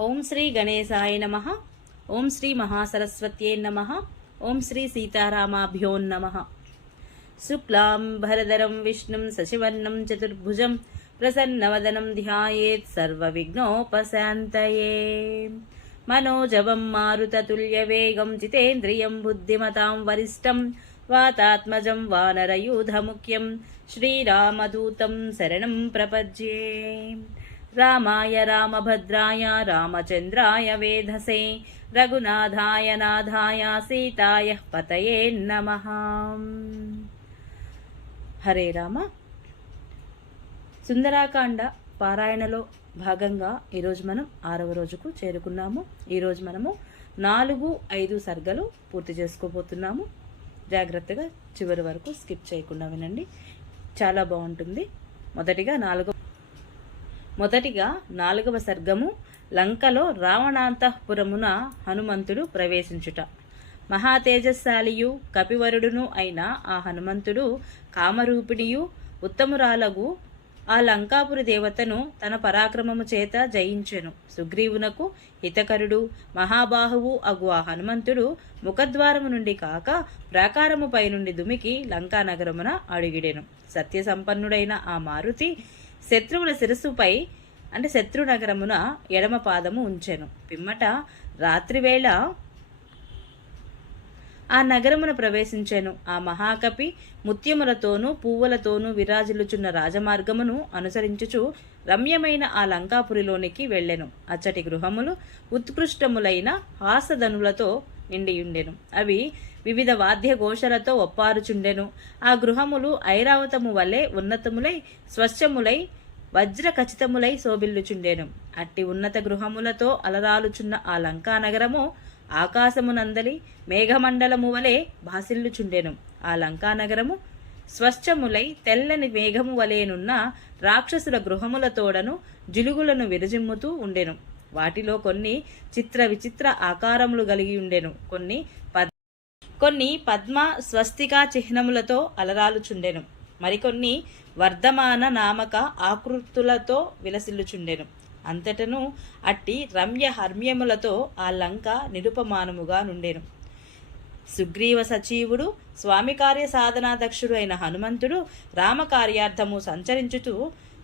ఓం శ్రీ గణేశాయ నమః. ఓం శ్రీ మహాసరస్వత్యై నమః. ఓం శ్రీ సీతారామాభ్యో నమః. శుక్లాం భరధరం విష్ణుం శశివర్ణం చతుర్భుజం ప్రసన్నవదనం ధ్యాయేత్ సర్వవిఘ్నోపశాంతయే. మనోజవం మారుతతుల్యవేగం జితేంద్రియం బుద్ధిమతాం వరిష్టం వాతాత్మజం వానరయూధముఖ్యం శ్రీరామదూతం శరణం ప్రపద్యే. రామాయ రామభద్రాయ రామచంద్రాయ వేధసే రఘునాథాయ నాథాయ సీతాయ పతయే నమః. హరే రామ. సుందరాకాండ పారాయణలో భాగంగా ఈరోజు మనం 6వ రోజుకు చేరుకున్నాము. ఈరోజు మనము 4-5 సర్గలు పూర్తి చేసుకోబోతున్నాము. జాగ్రత్తగా చివరి వరకు స్కిప్ చేయకుండా వినండి, చాలా బాగుంటుంది. మొదటిగా 4వ సర్గము లంకలో రావణాంతఃపురమున హనుమంతుడు ప్రవేశించుట. మహాతేజస్శాలియు కపివరుడును అయిన ఆ హనుమంతుడు కామరూపిణియు ఉత్తమురాలగు ఆ లంకాపురి దేవతను తన పరాక్రమము చేత జయించెను. సుగ్రీవునకు హితకరుడు మహాబాహువు అగు ఆ హనుమంతుడు ముఖద్వారము నుండి కాక ప్రాకారముపై నుండి దుమికి లంకా నగరమున అడుగిడెను. సత్యసంపన్నుడైన ఆ మారుతి శత్రువుల శిరస్సుపై అంటే శత్రునగరమున ఎడమ పాదము ఉంచెను. పిమ్మట రాత్రివేళ ఆ నగరమున ప్రవేశించెను. ఆ మహాకపి ముత్యములతోనూ పువ్వులతోనూ విరాజిల్లుచున్న రాజమార్గమును అనుసరించుచు రమ్యమైన ఆ లంకాపురిలోనికి వెళ్ళెను. అచ్చటి గృహములు ఉత్కృష్టములైన హాసధనులతో నిండియుండెను. అవి వివిధ వాద్యఘోషలతో ఒప్పారుచుండెను. ఆ గృహములు ఐరావతము వలె ఉన్నతములై స్వచ్ఛములై వజ్ర ఖచ్చితములై శోభిల్లుచుండెను. అట్టి ఉన్నత గృహములతో అలరాలుచున్న ఆ లంకా నగరము ఆకాశమునందలి మేఘమండలము వలె భాసిల్లుచుండెను. ఆ లంకా నగరము స్వచ్ఛములై తెల్లని మేఘము వలెనున్న రాక్షసుల గృహములతోడను జిలుగులను విరజిమ్ముతూ ఉండెను. వాటిలో కొన్ని చిత్ర విచిత్ర ఆకారములు కలిగి ఉండెను. కొన్ని పద్మ స్వస్తికా చిహ్నములతో అలరాలుచుండెను. మరికొన్ని వర్ధమాన నామక ఆకృతులతో విలసిల్లుచుండెను. అంతటను అట్టి రమ్య హర్మ్యములతో ఆ లంక నిరుపమానముగా నుండెను. సుగ్రీవ సచీవుడు స్వామి కార్య సాధనాదక్షుడు అయిన హనుమంతుడు రామకార్యార్థము సంచరించుతూ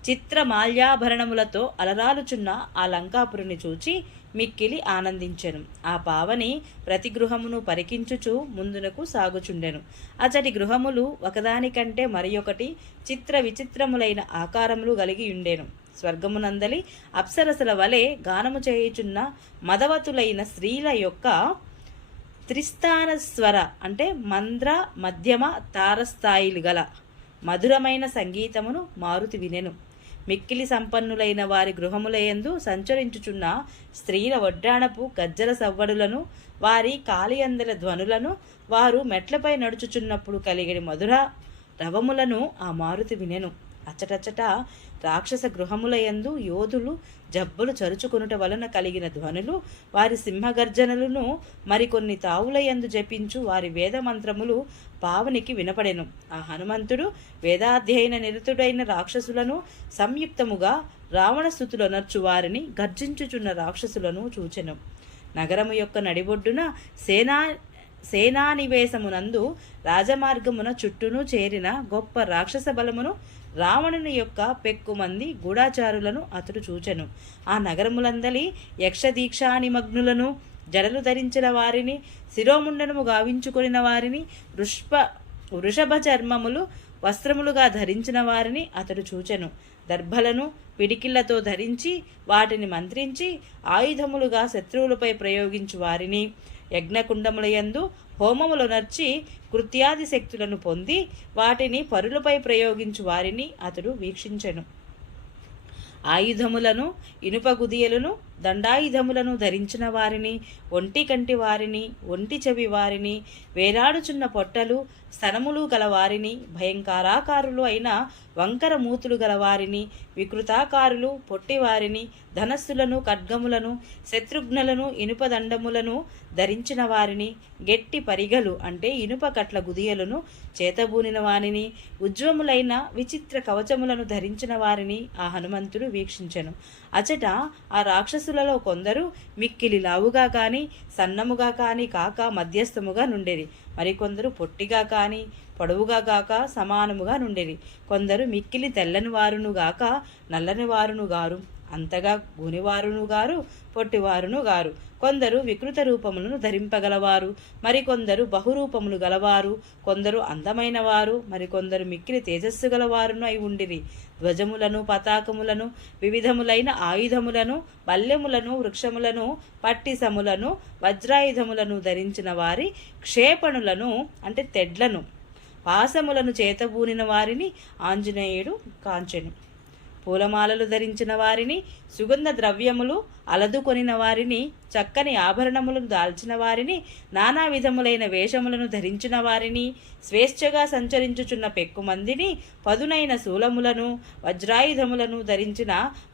చిత్రమాల్యాభరణములతో అలరాలుచున్న ఆ లంకాపురిని చూచి మిక్కిలి ఆనందించెను. ఆ పావని ప్రతి గృహమును పరికించుచు ముందునకు సాగుచుండెను. అచటి గృహములు ఒకదానికంటే మరి ఒకటి చిత్ర విచిత్రములైన ఆకారములు కలిగి ఉండెను. స్వర్గమునందలి అప్సరసల వలె గానము చేయుచున్న మదవతులైన స్త్రీల యొక్క త్రిస్థాన స్వర అంటే మంద్ర మధ్యమ తారస్థాయిలు గల మధురమైన సంగీతమును మారుతి వినెను. మిక్కిలి సంపన్నులైన వారి గృహములయందు సంచరించుచున్న స్త్రీల వడ్డాణపు గజ్జల సవ్వడులను, వారి కాలియందల ధ్వనులను, వారు మెట్లపై నడుచుచున్నప్పుడు కలిగిన మధుర రవములను ఆ మారుతి వినెను. అచ్చటచ్చట రాక్షస గృహములయందు యోధులు జబ్బులు చరుచుకొనుట వలన కలిగిన ధ్వనులు, వారి సింహగర్జనలను, మరికొన్ని తావులయందు జపించు వారి వేదమంత్రములు పావునికి వినపడెను. ఆ హనుమంతుడు వేదాధ్యయన నిరతుడైన రాక్షసులను సంయుక్తముగా రావణస్థుతులనర్చు వారిని గర్జించుచున్న రాక్షసులను చూచెను. నగరము యొక్క నడిబొడ్డున సేనానివేశమునందు రాజమార్గమున చుట్టూను చేరిన గొప్ప రాక్షస బలమును రావణుని యొక్క పెక్కుమంది గూఢాచారులను అతడు చూచెను. ఆ నగరములందలి యక్షదీక్షా నిమగ్నులను, జడలు ధరించిన వారిని, శిరోముండనము గావించుకొనిన వారిని, వృషభ చర్మములు వస్త్రములుగా ధరించిన వారిని అతడు చూచెను. దర్భలను పిడికిళ్లతో ధరించి వాటిని మంత్రించి ఆయుధములుగా శత్రువులపై ప్రయోగించు వారిని, యజ్ఞకుండములయందు హోమములనర్చి కృత్యాది శక్తులను పొంది వాటిని పరులపై ప్రయోగించు వారిని అతడు వీక్షించెను. ఆయుధములను, ఇనుప గుదియలను, దండాయుధములను ధరించిన వారిని, ఒంటి కంటి వారిని, ఒంటి చెవి వారిని, వేలాడుచున్న పొట్టలు స్తనములు గలవారిని, భయంకరాకారులు అయిన వంకర మూతులు గలవారిని, వికృతాకారులు పొట్టివారిని, ధనస్సులను, ఖడ్గములను, శత్రుఘ్నులను, ఇనుప దండములను ధరించిన వారిని, గట్టి పరిగలు అంటే ఇనుప కట్ల గుదియలను చేతబూనిన వారిని, ఉజ్వములైన విచిత్ర కవచములను ధరించిన వారిని ఆ హనుమంతుడు వీక్షించెను. అచట ఆ రాక్షసులలో కొందరు మిక్కిలి లావుగా కాని సన్నముగా కాని కాక మధ్యస్థముగా నుండేది, మరికొందరు పొట్టిగా కాని పొడవుగా గాక సమానముగా నుండేది, కొందరు మిక్కిలి తెల్లని వారును గాక నల్లని వారును గారు, అంతగా గూనివారును గారు పొట్టివారును గారు, కొందరు వికృత రూపములను ధరింపగలవారు, మరికొందరు బహురూపములు గలవారు, కొందరు అందమైన వారు, మరికొందరు మిక్కిలి తేజస్సు గలవారును అయి ఉండిరి. ధ్వజములను పతాకములను వివిధములైన ఆయుధములను బల్యములను వృక్షములను పట్టిసములను వజ్రాయుధములను ధరించిన వారి క్షేపణులను అంటే తెడ్లను పాసములను చేతబూనిన వారిని ఆంజనేయుడు కాంచెను. పూలమాలలు ధరించిన వారిని, సుగంధ ద్రవ్యములు అలదుకొనిన వారిని, చక్కని ఆభరణములను దాల్చిన వారిని, నానా విధములైన వేషములను ధరించిన వారిని, స్వేచ్ఛగా సంచరించుచున్న పెక్కుమందిని, పదునైన శూలములను వజ్రాయుధములను ధరించిన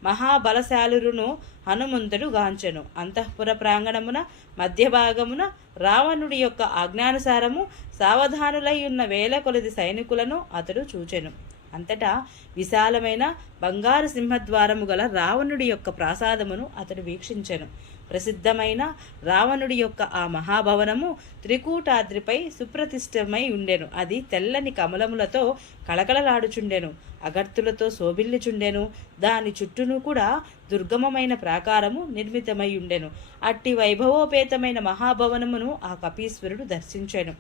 మహాబలశాలురును హనుమంతుడు గాంచెను. అంతఃపుర ప్రాంగణమున మధ్యభాగమున రావణుడి యొక్క ఆజ్ఞానుసారము సావధానులై ఉన్న వేల కొలది సైనికులను అతడు చూచెను. అంతటా విశాలమైన బంగారు సింహద్వారము గల రావణుడి యొక్క ప్రాసాదమును అతడు వీక్షించెను. ప్రసిద్ధమైన రావణుడి యొక్క ఆ మహాభవనము త్రికూటాద్రిపై సుప్రతిష్టమై ఉండెను. అది తెల్లని కమలములతో కళకళలాడుచుండెను, అగర్తులతో శోభిల్లుచుండెను. దాని చుట్టూను కూడా దుర్గమమైన ప్రాకారము నిర్మితమై ఉండెను. అట్టి వైభవోపేతమైన మహాభవనమును ఆ కపీశ్వరుడు దర్శించెను.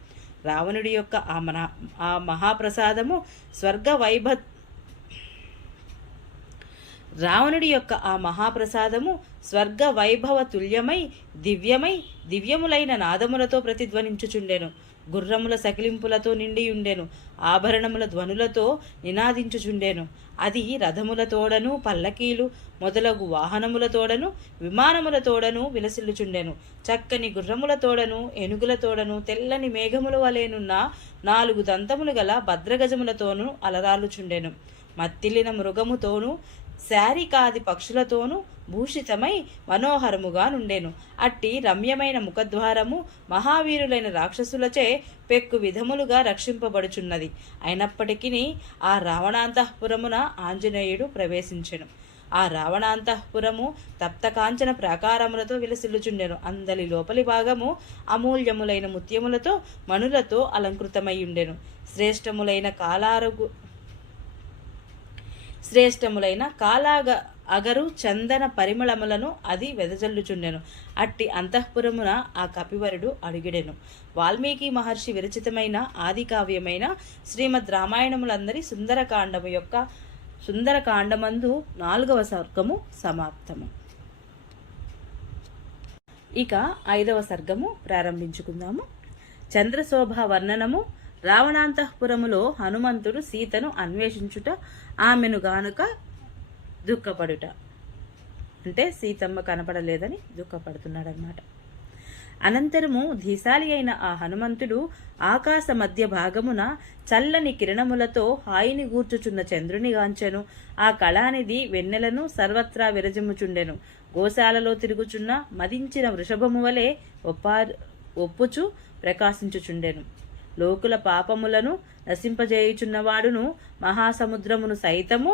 రావణుడి యొక్క ఆ మహాప్రసాదము స్వర్గ వైభవ తుల్యమై దివ్యములైన నాదములతో ప్రతిధ్వనించుచుండెను. గుర్రముల సకిలింపులతో నిండియుండెను, ఆభరణముల ధ్వనులతో నినాదించుచుండెను. అది రథములతోడను పల్లకీలు మొదలగు వాహనములతోడను విమానములతోడను విలసిల్లుచుండెను. చక్కని గుర్రములతోడను ఏనుగులతోడను తెల్లని మేఘముల వలెనున్న 4 దంతములు గల భద్రగజములతోనూ అలరాలుచుండెను. మత్తిలిన మృగముతోనూ శారికాది పక్షులతోనూ భూషితమై మనోహరముగా నుండెను. అట్టి రమ్యమైన ముఖద్వారము మహావీరులైన రాక్షసులచే పెక్కు విధములుగా రక్షింపబడుచున్నది. అయినప్పటికీ ఆ రావణాంతఃపురమున ఆంజనేయుడు ప్రవేశించెను. ఆ రావణాంతఃపురము తప్తకాంచన ప్రాకారములతో విలసిల్లుచుండెను. అందలి లోపలి భాగము అమూల్యములైన ముత్యములతో మణులతో అలంకృతమై ఉండెను. శ్రేష్టములైన అగరు చందన పరిమళములను అది వెదజల్లుచుండెను. అట్టి అంతఃపురమున ఆ కపివరుడు అడిగిడెను. వాల్మీకి మహర్షి విరచితమైన ఆది కావ్యమైన శ్రీమద్ రామాయణములందరి సుందరకాండమందు 4వ సర్గము సమాప్తము. ఇక 5వ సర్గము ప్రారంభించుకుందాము. చంద్రశోభ వర్ణనము. రావణాంతఃపురములో హనుమంతుడు సీతను అన్వేషించుట, ఆమెను గానుక దుఃఖపడుట, అంటే సీతమ్మ కనపడలేదని దుఃఖపడుతున్నాడనమాట. అనంతరము ధీశాలి అయిన ఆ హనుమంతుడు ఆకాశ మధ్య భాగమున చల్లని కిరణములతో హాయిని గూర్చుచున్న చంద్రుని గాంచెను. ఆ కళానిధి వెన్నెలను సర్వత్రా విరజిమ్ముచుండెను. గోశాలలో తిరుగుచున్న మదించిన వృషభము వలె ఒప్పుచు ప్రకాశించుచుండెను. లోకుల పాపములను నశింపజేయుచున్నవాడును, మహాసముద్రమును సైతము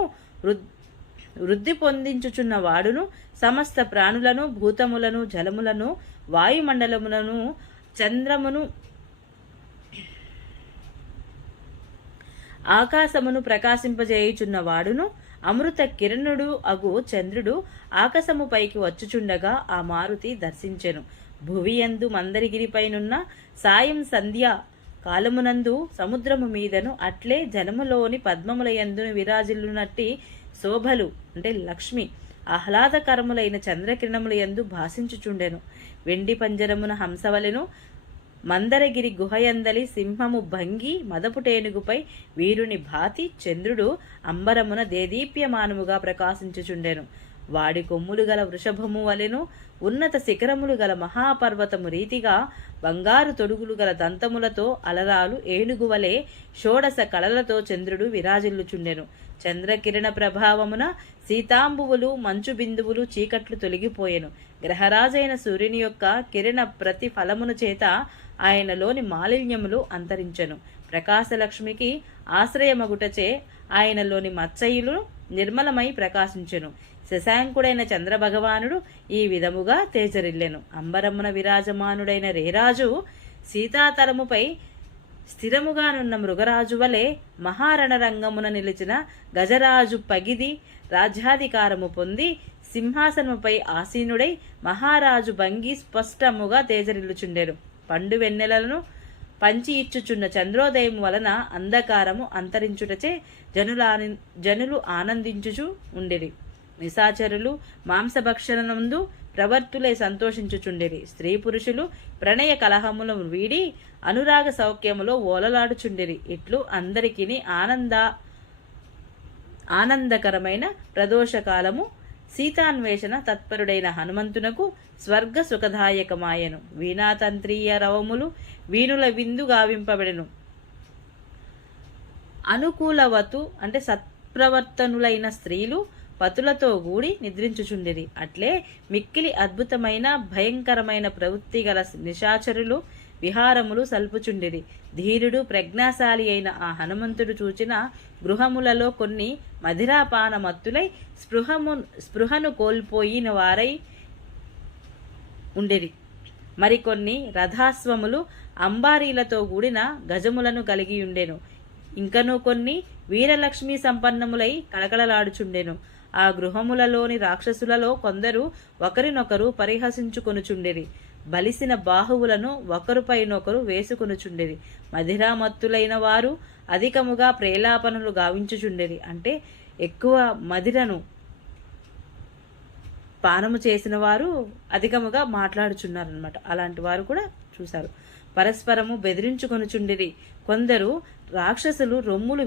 వృద్ధి పొందించుచున్నవాడును, సమస్త ప్రాణులను భూతములను జలములను వాయుమండలములను చంద్రమును ఆకాశమును ప్రకాశింపజేయుచున్నవాడును, అమృత కిరణుడు అగు చంద్రుడు ఆకాశము పైకి వచ్చుచుండగా ఆ మారుతి దర్శించెను. భువియందు మందరగిరిపైనున్న సాయం సంధ్య కాలమునందు సముద్రము మీదను అట్లే జలములోని పద్మముల యందును విరాజిల్లునట్టి శోభలు అంటే లక్ష్మి ఆహ్లాదకరములైన చంద్రకిరణముల యందు భాసించుచుండెను. వెండి పంజరమున హంసవలెను మందరగిరి గుహయందలి సింహము భంగి మదపుటేనుగుపై వీరుని భాతి చంద్రుడు అంబరమున దేదీప్యమానముగా ప్రకాశించుచుండెను. వాడి కొమ్ములు గల వృషభము వలెను ఉన్నత శిఖరములు గల మహాపర్వతము రీతిగా బంగారు తొడుగులు గల దంతములతో అలరాలు ఏనుగువలే షోడశ కళలతో చంద్రుడు విరాజిల్లుచుండెను. చంద్రకిరణ ప్రభావమున సీతాంబువులు మంచు బిందువులు చీకట్లు తొలగిపోయెను. గ్రహరాజైన సూర్యుని యొక్క కిరణ ప్రతిఫలమును చేత ఆయనలోని మాలిన్యములు అంతరించెను. ప్రకాశలక్ష్మికి ఆశ్రయమగుటచే ఆయనలోని మచ్చయులు నిర్మలమై ప్రకాశించెను. శశాంకుడైన చంద్రభగవానుడు ఈ విధముగా తేజరిల్లెను. అంబరమున విరాజమానుడైన రేరాజు సీతాతలముపై స్థిరముగానున్న మృగరాజు వలె మహారణరంగమున నిలిచిన గజరాజు పగిది రాజ్యాధికారము పొంది సింహాసనముపై ఆసీనుడై మహారాజు భంగి స్పష్టముగా తేజరిల్లుచుండెను. పండు వెన్నెలను పంచి ఇచ్చుచున్న చంద్రోదయం వలన అంధకారము అంతరించుటచే జనులు ఆనందించుచు ఉండిరి. నిశాచరులు మాంసభక్షణనందు ప్రవర్తులై సంతోషించుచుండిరి. స్త్రీ పురుషులు ప్రణయ కలహములను వీడి అనురాగ సౌఖ్యములో ఓలలాడుచుండిరి. ఇట్లు అందరికీ ఆనందకరమైన ప్రదోషకాలము. సీతాన్వేషణ తత్పరుడైన హనుమంతునకు స్వర్గ సుఖదాయకమాయను. వీణాతంత్రీయ రవములు వీణుల విందు గావింపబడెను. అనుకూలవతు అంటే సత్ప్రవర్తనులైన స్త్రీలు పతులతో కూడి నిద్రించుచుండిరి. అట్లే మిక్కిలి అద్భుతమైన భయంకరమైన ప్రవృత్తి గల నిశాచరులు విహారములు సల్పుచుండిరి. ధీరుడు ప్రజ్ఞాశాలి అయిన ఆ హనుమంతుడు చూచిన గృహములలో కొన్ని మధిరాపానమత్తులై స్పృహను కోల్పోయిన వారై ఉండిరి. మరికొన్ని రథాశ్వములు అంబారీలతో కూడిన గజములను కలిగి ఉండెను. ఇంకనూ కొన్ని వీరలక్ష్మి సంపన్నములై కళకళలాడుచుండెను. ఆ గృహములలోని రాక్షసులలో కొందరు ఒకరినొకరు పరిహసించుకొనుచుండిరి. బలిసిన బాహువులను ఒకరిపైనొకరు వేసుకొనుచుండిరి. మధిరామత్తులైన వారు అధికముగా ప్రేలాపనలు గావించుచుండిరి. అంటే ఎక్కువ మదిరను పానము చేసిన వారు అధికముగా మాట్లాడుచున్నారనమాట. అలాంటి వారు కూడా చూశారు. పరస్పరము బెదిరించుకొనుచుండిరి. కొందరు రాక్షసులు రొమ్ములు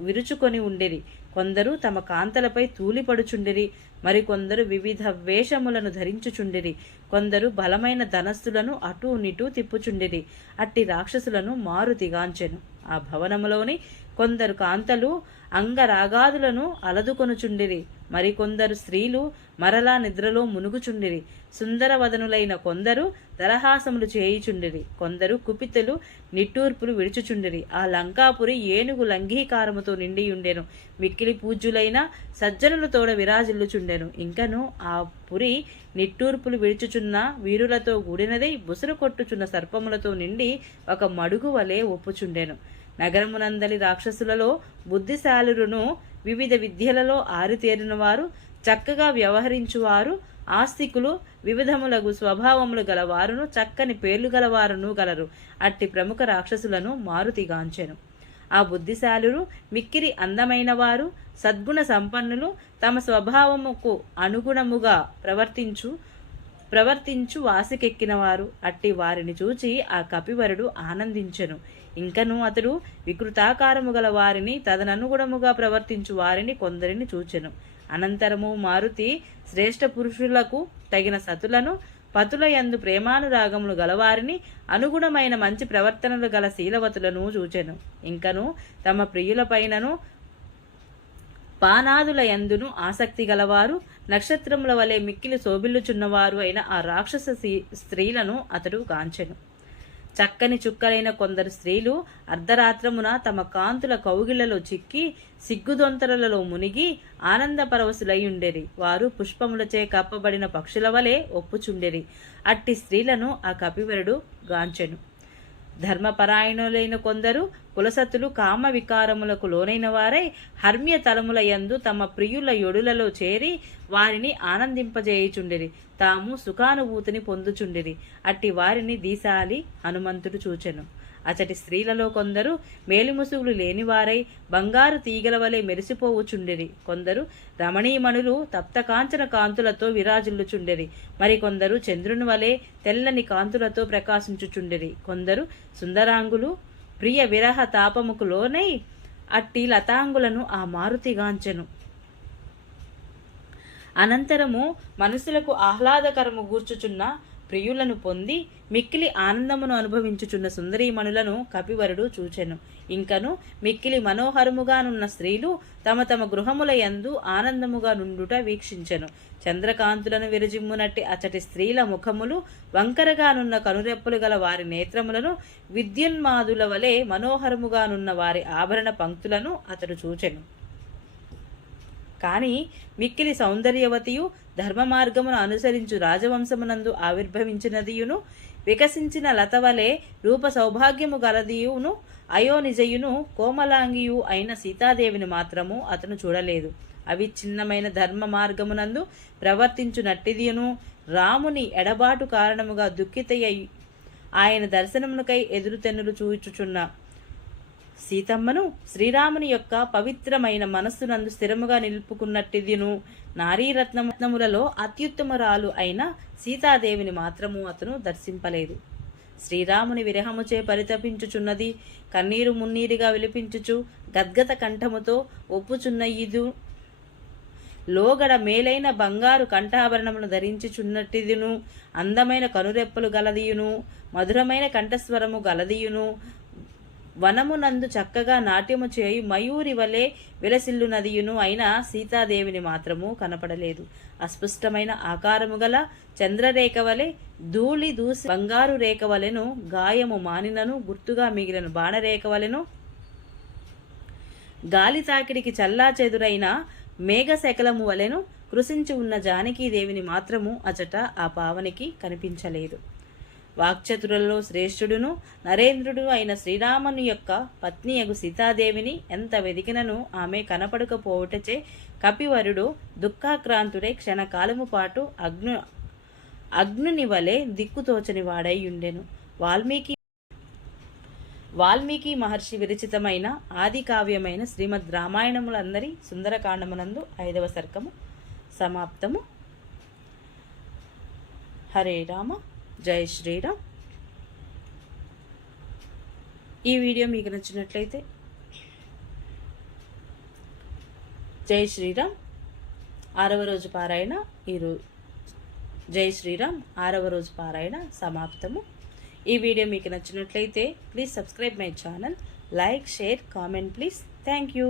విరుచుకొని ఉండిరి. కొందరు తమ కాంతలపై తూలిపడుచుండిరి. మరికొందరు వివిధ వేషములను ధరించుచుండిరి. కొందరు బలమైన ధనస్సులను అటూ నిటూ తిప్పుచుండిరి. అట్టి రాక్షసులను మారుతిగాంచెను. ఆ భవనములోని కొందరు కాంతలు అంగరాగాదులను అలదుకొనుచుండిరి. మరికొందరు స్త్రీలు మరలా నిద్రలో మునుగుచుండిరి. సుందరవదనులైన కొందరు దరహాసములు చేయుచుండిరి. కొందరు కుపితలు నిట్టూర్పులు విడుచుచుండిరి. ఆ లంకాపురి ఏనుగు లంఘీకారముతో నిండియుండెను. మిక్కిలి పూజ్యులైన సజ్జనులు తోడ విరాజిల్లుచుండెను. ఇంకను ఆ పురి నిట్టూర్పులు విడుచుచున్న వీరులతో కూడినదై బుసరు కొట్టుచున్న సర్పములతో నిండి ఒక మడుగు వలె ఒప్పుచుండెను. నగరమునందలి రాక్షసులలో బుద్ధిశాలురును వివిధ విద్యలలో ఆరితేరిన వారు, చక్కగా వ్యవహరించువారు, ఆస్తికులు, వివిధములగు స్వభావములు గలవారును చక్కని పేర్లు గలవారును గలరు. అట్టి ప్రముఖ రాక్షసులను మారుతిగాంచెను. ఆ బుద్ధిశాలురు మిక్కిరి అందమైన వారు, సద్గుణ సంపన్నులు, తమ స్వభావముకు అనుగుణముగా ప్రవర్తించు వాసికెక్కినవారు. అట్టి వారిని చూచి ఆ కపివరుడు ఆనందించెను. ఇంకను అతడు వికృతాకారము గల వారిని, తదననుగుణముగా ప్రవర్తించు వారిని కొందరిని చూచెను. అనంతరము మారుతి శ్రేష్ఠ పురుషులకు తగిన సతులను, పతుల యందు ప్రేమానురాగములు గలవారిని, అనుగుణమైన మంచి ప్రవర్తనలు గల శీలవతులను చూచెను. ఇంకను తమ ప్రియులపైనను పానాదుల యందును ఆసక్తి గలవారు, నక్షత్రముల వలె మిక్కిలి శోభిల్లుచున్నవారు అయిన ఆ రాక్షస స్త్రీలను అతడు గాంచెను. చక్కని చుక్కలైన కొందరు స్త్రీలు అర్ధరాత్రమున తమ కాంతుల కౌగిళ్లలో చిక్కి సిగ్గుదొంతరలలో మునిగి ఆనందపరవశులయ్యుండెరి. వారు పుష్పములచే కప్పబడిన పక్షుల వలె ఒప్పుచుండెరి. అట్టి స్త్రీలను ఆ కపివరుడు గాంచెను. ధర్మపరాయణులైన కొందరు కులసతులు కామ వికారములకు లోనైన వారై హర్మ్య తలముల యందు తమ ప్రియుల యొడులలో చేరి వారిని ఆనందింపజేయుచుండిరి. తాము సుఖానుభూతిని పొందుచుండిరి. అట్టి వారిని దీశాలి హనుమంతుడు చూచెను. అచటి స్త్రీలలో కొందరు మేలిముసుగులు లేనివారై బంగారు తీగల వలె మెరిసిపోవుచుండిరి. కొందరు రమణీమణులు తప్తకాంచన కాంతులతో విరాజిల్లుచుండిరి. మరికొందరు చంద్రుని వలె తెల్లని కాంతులతో ప్రకాశించుచుండిరి. కొందరు సుందరాంగులు ప్రియ విరహ తాపముకు లోనై అట్టి లతాంగులను ఆ మారుతిగాంచెను. అనంతరము మనుషులకు ఆహ్లాదకరము గూర్చుచున్న ప్రియులను పొంది మిక్కిలి ఆనందమును అనుభవించుచున్న సుందరీమణులను కపివరుడు చూచెను. ఇంకను మిక్కిలి మనోహరముగానున్న స్త్రీలు తమ తమ గృహముల యందు ఆనందముగా నుండుట వీక్షించెను. చంద్రకాంతులను విరజిమ్మునట్టి అచటి స్త్రీల ముఖములు, వంకరగానున్న కనురెప్పలు గల వారి నేత్రములను, విద్యున్మాదుల వలె మనోహరముగానున్న వారి ఆభరణ పంక్తులను అతడు చూచెను. కానీ మిక్కిలి సౌందర్యవతియు ధర్మ మార్గమును అనుసరించు రాజవంశమునందు ఆవిర్భవించినదియును వికసించిన లతవలే రూప సౌభాగ్యము గలదియును అయోనిజయును కోమలాంగియు అయిన సీతాదేవిని మాత్రము అతను చూడలేదు. అవిచ్ఛిన్నమైన ధర్మ మార్గమునందు ప్రవర్తించునట్టిదియును రాముని ఎడబాటు కారణముగా దుఃఖితయ్యి ఆయన దర్శనమునకై ఎదురుతెన్నులు చూచుచున్న సీతమ్మను శ్రీరాముని యొక్క పవిత్రమైన మనస్సునందు స్థిరముగా నిలుపుకున్నట్టిదిను నారీరత్నములలో అత్యుత్తమరాలు అయిన సీతాదేవిని మాత్రము అతను దర్శింపలేదు. శ్రీరాముని విరహముచే పరితపించుచున్నది, కన్నీరు మున్నీరుగా విలిపించుచు గద్గత కంఠముతో ఒప్పుచున్నయిదు లోగడ మేలైన బంగారు కంఠాభరణమును ధరించుచున్నట్టిదిను అందమైన కనురెప్పలు గలదియును మధురమైన కంఠస్వరము గలదియును వనమునందు చక్కగా నాట్యము చేయు మయూరి వలె విలసిల్లునదియును అయిన సీతాదేవిని మాత్రము కనపడలేదు. అస్పష్టమైన ఆకారము గల చంద్రరేఖ వలె ధూళి దూసి బంగారు రేఖ వలెను గాయము మానినను గుర్తుగా మిగిలిన బాణరేఖ వలెను గాలి తాకిడికి చల్లా చెదురైన మేఘశకలము వలెను కృషించి ఉన్న జానకీదేవిని మాత్రము అచట ఆ పావనికి కనిపించలేదు. వాక్చతురులలో శ్రేష్ఠుడును నరేంద్రుడు అయిన శ్రీరాముని యొక్క పత్నియగు సీతాదేవిని ఎంత వెదికినను ఆమె కనపడకపోవటచే కపివరుడు దుఃఖాక్రాంతుడై క్షణకాలము పాటు అగ్నుని వలె దిక్కుతోచని వాడై ఉండెను. వాల్మీకి మహర్షి విరచితమైన ఆది కావ్యమైన శ్రీమద్ రామాయణములందరి సుందరకాండమునందు 5వ సర్గము సమాప్తము. హరే రామ, జై శ్రీరామ్. ఈ వీడియో మీకు నచ్చినట్లయితే జై శ్రీరామ్ 6వ రోజు పారాయణ జై శ్రీరామ్ 6వ రోజు పారాయణ సమాప్తము. ఈ వీడియో మీకు నచ్చినట్లయితే please subscribe my channel, like, share, comment please. Thank you.